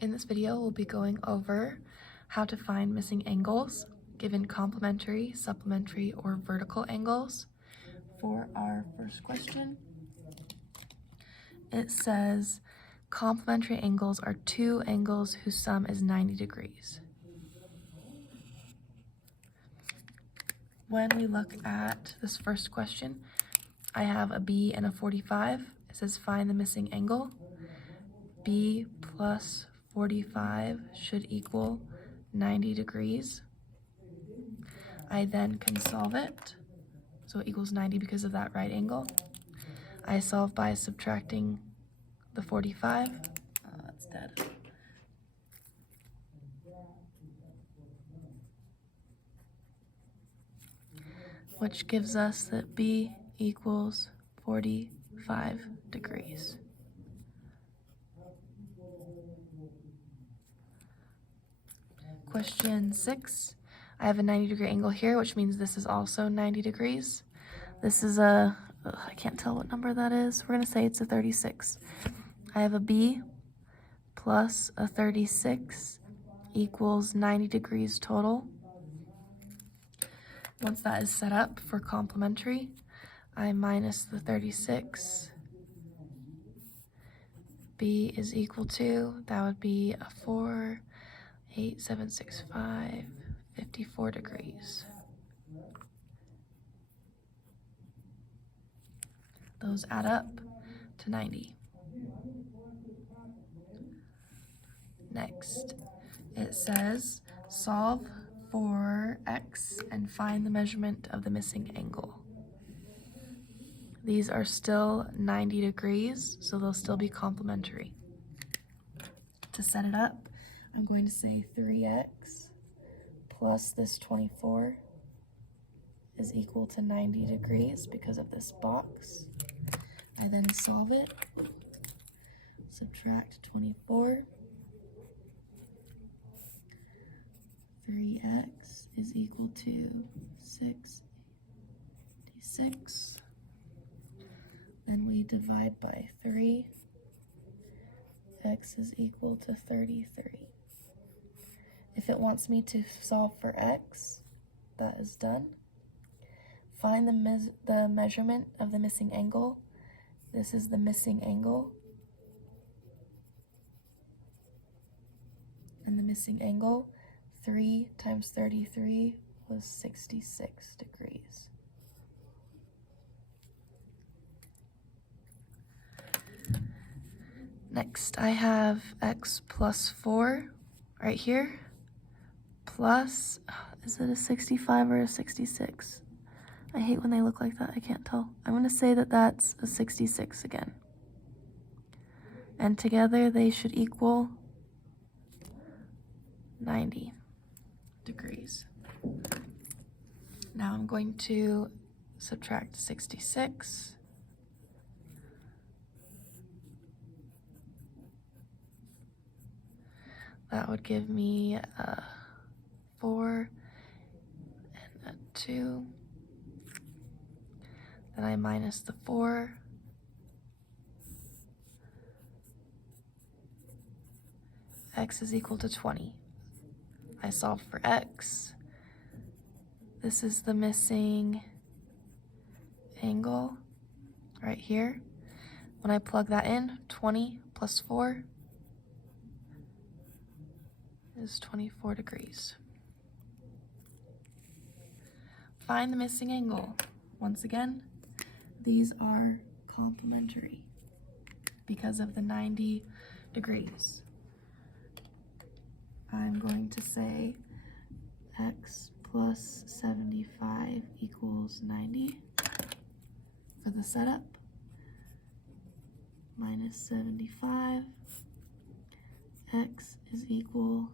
In this video, we'll be going over how to find missing angles given complementary, supplementary, or vertical angles. For our first question, it says complementary angles are two angles whose sum is 90 degrees. When we look at this first question, I have a B and a 45. It says find the missing angle. B plus 45 should equal 90 degrees. I then can solve it. So it equals 90 because of that right angle. I solve by subtracting the 45. That's dead. Which gives us that B equals 45 degrees. Question 6. I have a 90-degree angle here, which means this is also 90 degrees. This is I can't tell what number that is. We're going to say it's a 36. I have a B plus a 36 equals 90 degrees total. Once that is set up for complementary, I minus the 36. B is equal to, that would be a 4, 8, 7, 6, 5, 54 degrees. Those add up to 90. Next, it says solve for x and find the measurement of the missing angle. These are still 90 degrees, so they'll still be complementary. To set it up, I'm going to say 3x plus this 24 is equal to 90 degrees because of this box. I then solve it, subtract 24. 3x is equal to 66. Then we divide by 3. X is equal to 33. If it wants me to solve for x, that is done. Find the measurement of the missing angle. This is the missing angle. And the missing angle, 3 times 33 was 66 degrees. Next, I have x plus 4 right here, plus, is it a 65 or a 66? I hate when they look like that, I can't tell. I'm going to say that that's a 66 again. And together they should equal 90 degrees. Now I'm going to subtract 66. That would give me a 4 and a 2. Then I minus the 4. X is equal to 20. I solve for x. This is the missing angle right here. When I plug that in, 20 plus 4 is 24 degrees. Find the missing angle. Once again, these are complementary because of the 90 degrees. I'm going to say x plus 75 equals 90 for the setup, minus 75, x is equal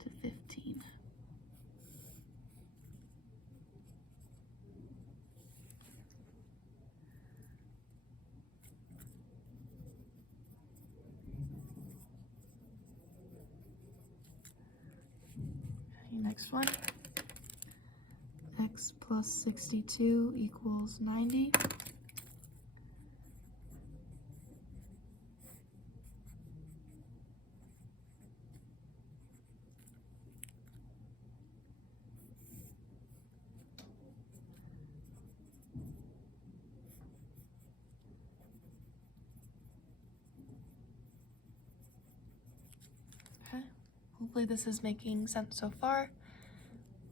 to 15. Next one, x plus 62 equals 90. Hopefully this is making sense so far.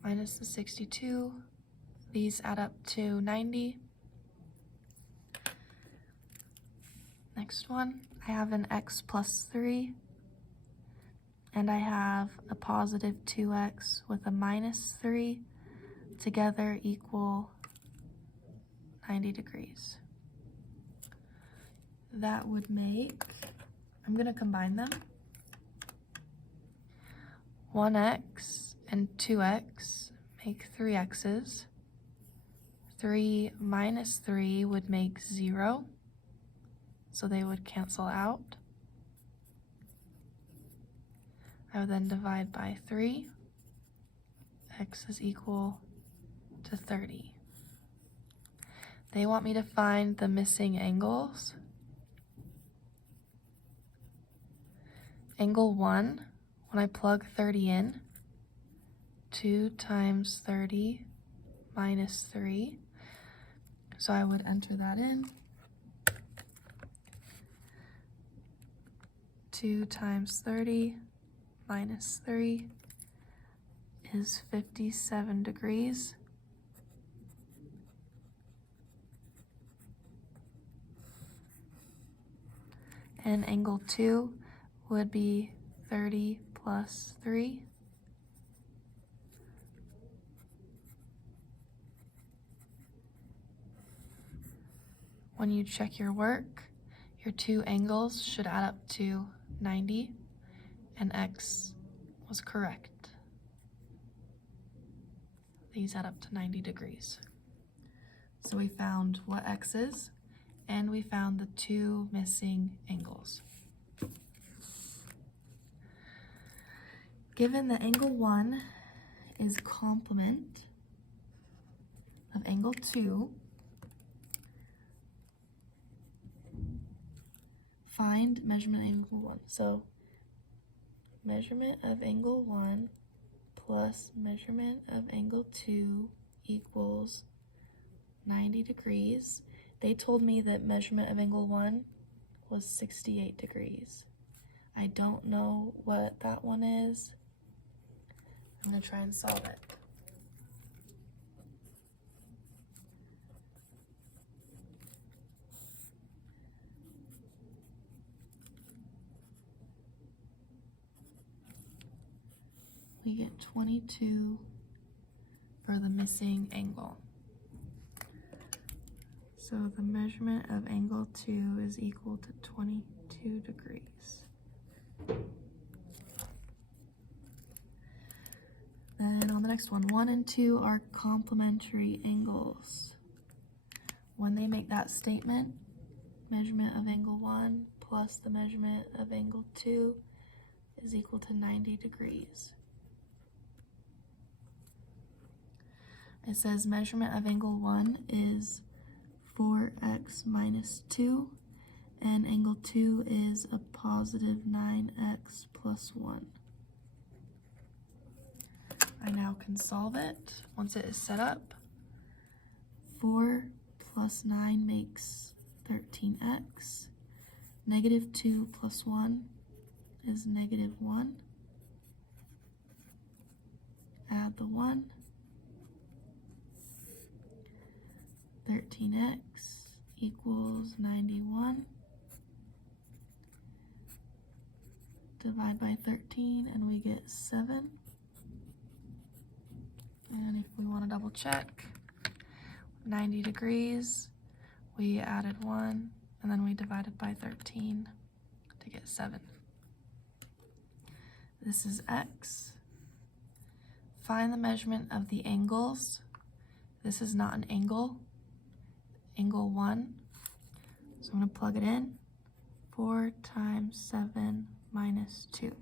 Minus the 62. These add up to 90. Next one, I have an x plus 3. And I have a positive 2x with a minus 3. Together equal 90 degrees. That would make, I'm going to combine them. 1x and 2x make 3 x's. 3 minus 3 would make 0, so they would cancel out. I would then divide by 3. X is equal to 30. They want me to find the missing angles. Angle 1, when I plug 30 in, 2 times 30 minus 3. So I would enter that in. 2 times 30 minus 3 is 57 degrees. And angle 2 would be 30 plus 3. When you check your work, your two angles should add up to 90, and x was correct. These add up to 90 degrees. So we found what x is, and we found the two missing angles. Given that angle 1 is complement of angle 2, find measurement of angle 1. So measurement of angle 1 plus measurement of angle 2 equals 90 degrees. They told me that measurement of angle 1 was 68 degrees. I don't know what that one is. I'm going to try and solve it. We get 22 for the missing angle. So the measurement of angle 2 is equal to 22 degrees. Then on the next one, 1 and 2 are complementary angles. When they make that statement, measurement of angle 1 plus the measurement of angle 2 is equal to 90 degrees. It says measurement of angle 1 is 4x minus 2, and angle 2 is a positive 9x plus 1. I now can solve it once it is set up. 4 plus 9 makes 13x. Negative 2 plus 1 is negative 1. Add the 1. 13x equals 91. Divide by 13 and we get 7. And if we want to double check, 90 degrees, we added 1, and then we divided by 13 to get 7. This is x. Find the measurement of the angles. This is not an angle. Angle 1. So I'm going to plug it in. 4 times 7 minus 2.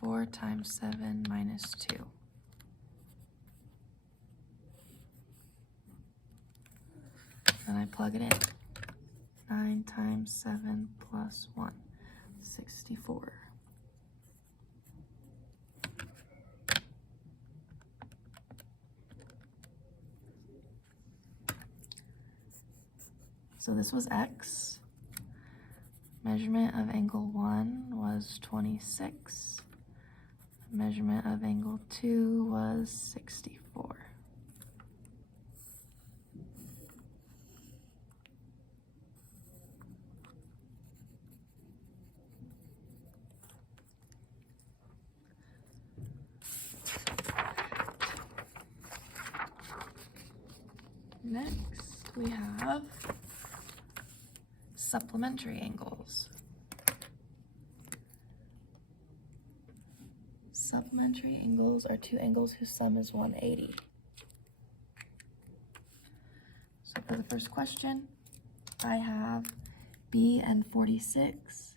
4 times 7 minus 2. And I plug it in. 9 times 7 plus 1, 64. So this was x. Measurement of angle 1 was 26. Measurement of angle 2 was 64. Next, we have supplementary angles. Supplementary angles are two angles whose sum is 180. So for the first question, I have B and 46.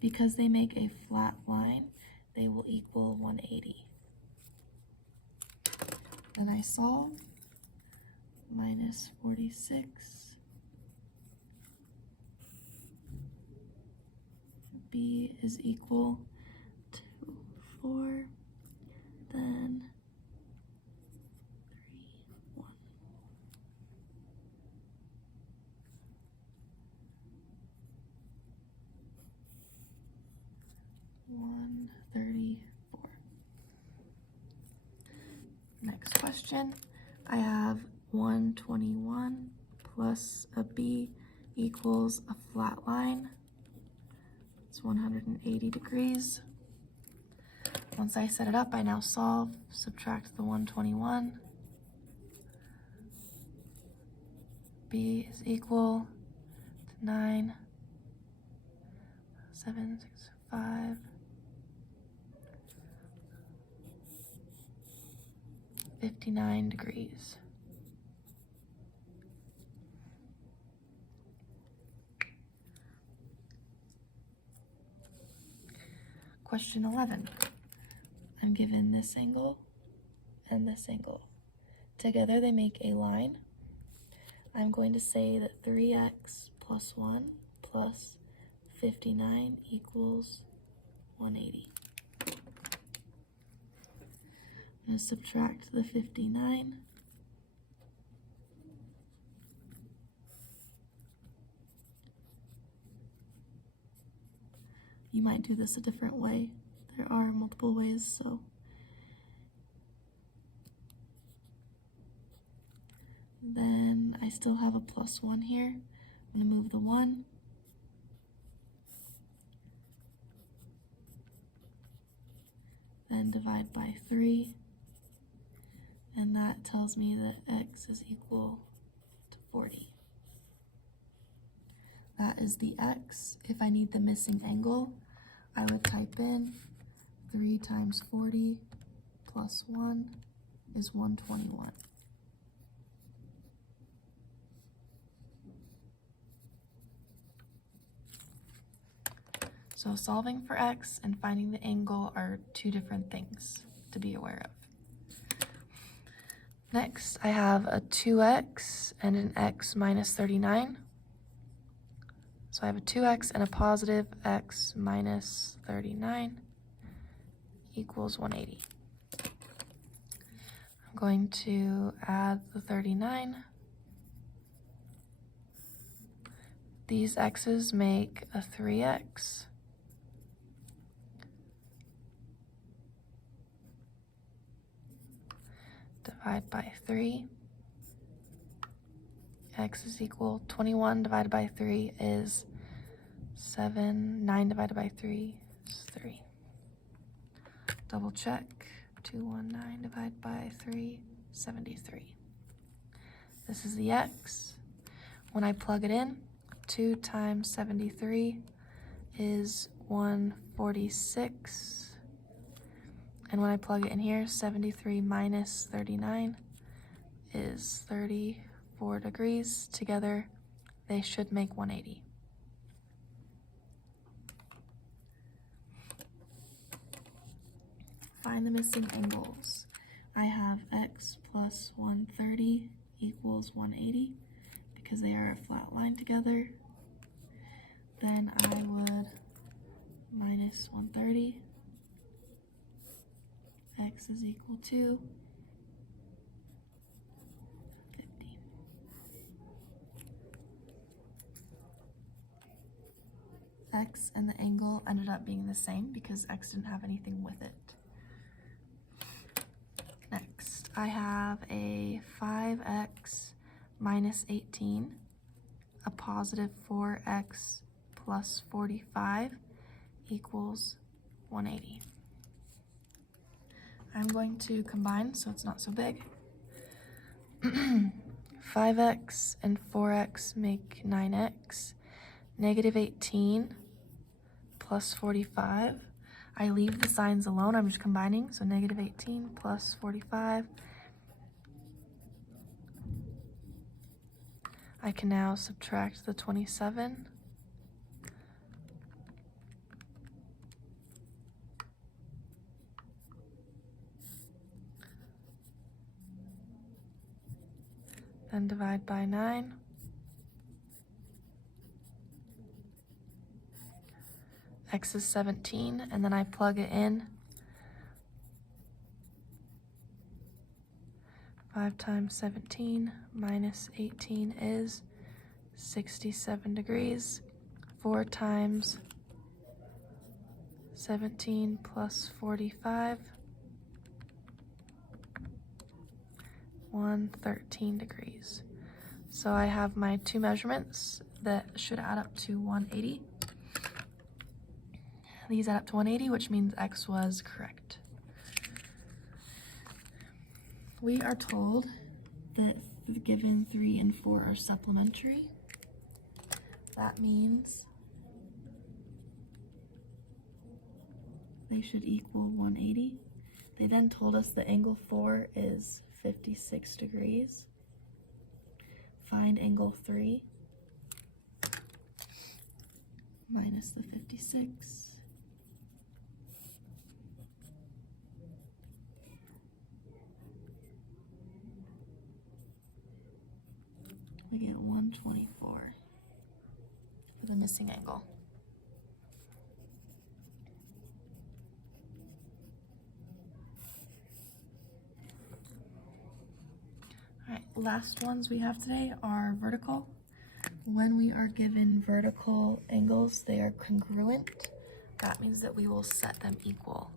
Because they make a flat line, they will equal 180. Then I solve. Minus 46. B is equal to 4, then 3, 1. $134. Next question, I have 121 plus a B equals a flat line. It's 180 degrees. Once I set it up, I now solve, subtract the 121. B is equal to 9, 7, 6, 5, 59 degrees. Question 11. I'm given this angle and this angle. Together they make a line. I'm going to say that 3x plus 1 plus 59 equals 180. I'm going to subtract the 59. You might do this a different way. There are multiple ways, so. Then I still have a plus 1 here. I'm going to move the 1. Then divide by 3. And that tells me that x is equal to 40. That is the x. If I need the missing angle, I would type in 3 times 40 plus 1 is 121. So solving for x and finding the angle are two different things to be aware of. Next, I have a 2x and an x minus 39. So I have a 2x and a positive x minus 39 equals 180. I'm going to add the 39. These x's make a 3x. Divide by 3. X is equal 21 divided by 3 is 7. 9 divided by 3 is 3. Double check. 219 divided by 3, 73. This is the x. When I plug it in, 2 times 73 is 146. And when I plug it in here, 73 minus 39 is 34 degrees. Together, they should make 180. Find the missing angles. I have x plus 130 equals 180 because they are a flat line together. Then I would minus 130. X is equal to 50. x and the angle ended up being the same because x didn't have anything with it. Next, I have a 5x minus 18, a positive 4x plus 45 equals 180. I'm going to combine so it's not so big. 5x and 4x make 9x. Negative 18 plus 45. I leave the signs alone, I'm just combining, so negative 18 plus 45. I can now subtract the 27. Then divide by 9. X is 17, and then I plug it in. 5 times 17 minus 18 is 67 degrees. 4 times 17 plus 45, 113 degrees. So I have my two measurements that should add up to 180. These add up to 180, which means X was correct. We are told that given 3 and 4 are supplementary. That means they should equal 180. They then told us the angle 4 is 56 degrees. Find angle 3 minus the 56. We get 124 for the missing angle. All right, last ones we have today are vertical. When we are given vertical angles, they are congruent. That means that we will set them equal.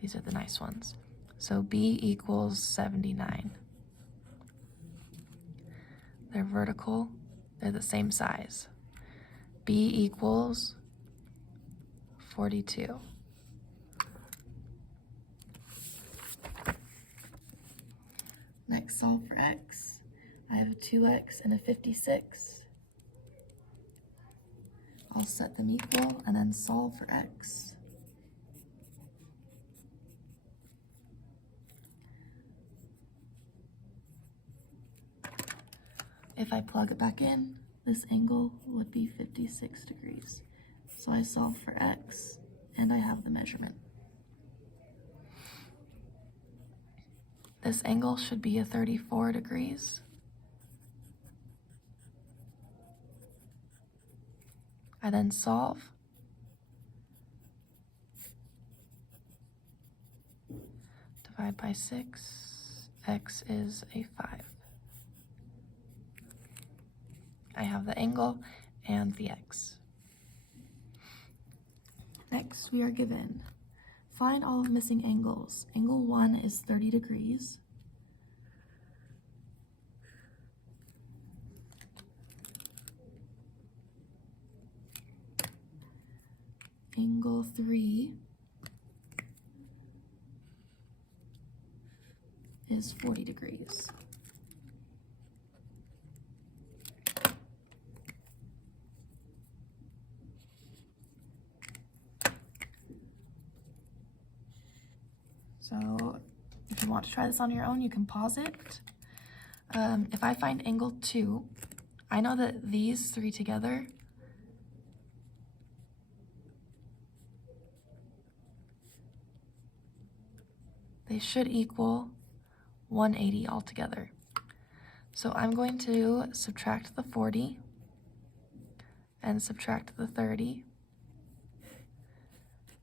These are the nice ones. So B equals 79. They're vertical, they're the same size. B equals 42. Next, solve for X. I have a 2X and a 56. I'll set them equal and then solve for X. If I plug it back in, this angle would be 56 degrees. So I solve for X and I have the measurement. This angle should be a 34 degrees. I then solve. Divide by 6. X is a 5. I have the angle and the X. Next, we are given, find all of missing angles. Angle 1 is 30 degrees. Angle 3 is 40 degrees. So if you want to try this on your own, you can pause it. If I find angle 2, I know that these three together they should equal 180 altogether. So I'm going to subtract the 40 and subtract the 30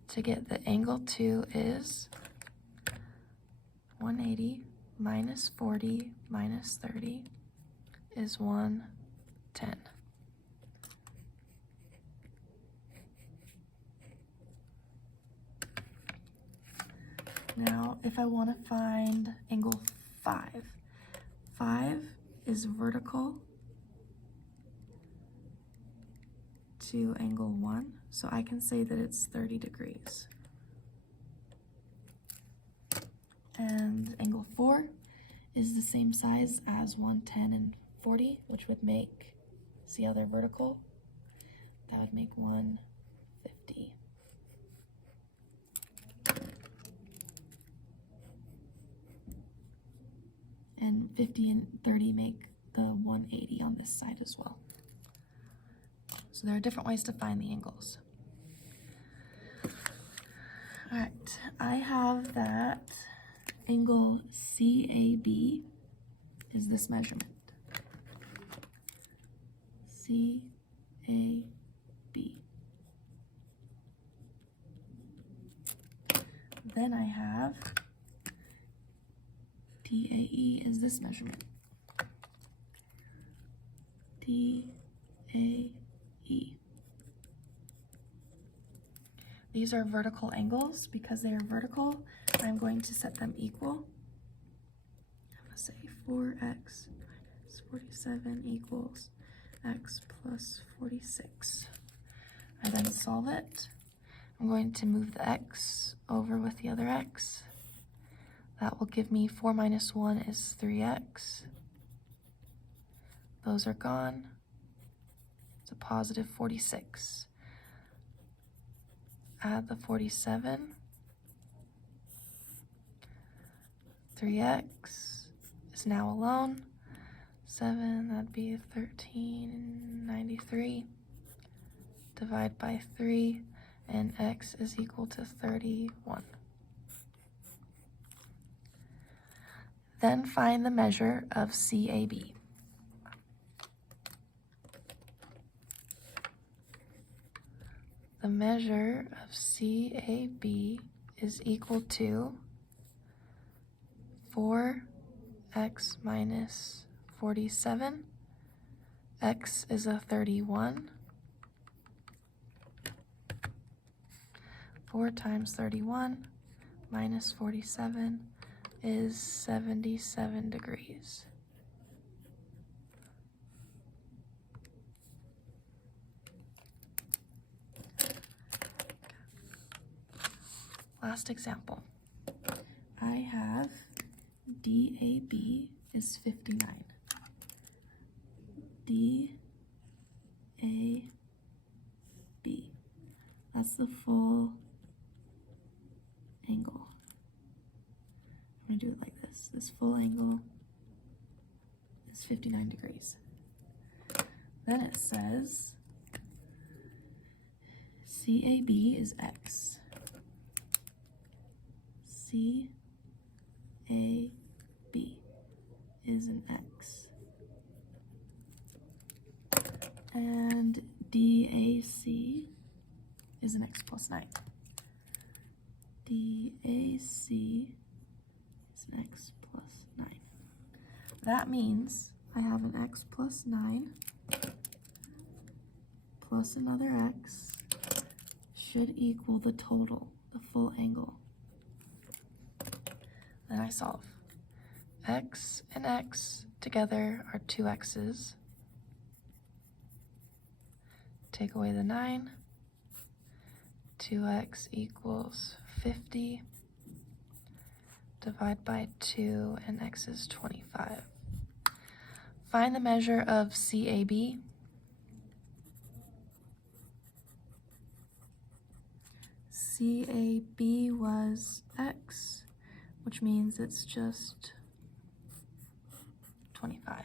to get the angle 2 is 180 minus 40 minus 30 is 1 10. Now, if I want to find angle 5, 5 is vertical to angle 1, so I can say that it's 30 degrees. And angle 4 is the same size as 110 and 40, which would make, see how they're vertical? That would make 150. And 50 and 30 make the 180 on this side as well. So there are different ways to find the angles. All right, I have that angle CAB is this measurement. CAB. Then I have DAE is this measurement. DAE. These are vertical angles. Because they are vertical, I'm going to set them equal. I'm going to say 4x minus 47 equals x plus 46. I then solve it. I'm going to move the x over with the other x. That will give me 4 minus 1 is 3x. Those are gone. It's a positive 46. Add the 47. 3x is now alone. 7, that'd be 1393. Divide by 3, and x is equal to 31. Then find the measure of CAB. The measure of CAB is equal to 4x minus 47. X is a 31. 4 times 31 minus 47 is 77 degrees. Last example. I have DAB is 59. DAB. That's the full angle. I'm going to do it like this. This full angle is 59 degrees. Then it says CAB is x. CAB is an x. And DAC is an x plus 9. DAC is an x plus 9. That means I have an x plus 9 plus another x should equal the total, the full angle. Then I solve. X and x together are 2 x's. Take away the 9. 2x equals 50. Divide by 2, and x is 25. Find the measure of CAB. CAB was x, which means it's just 25.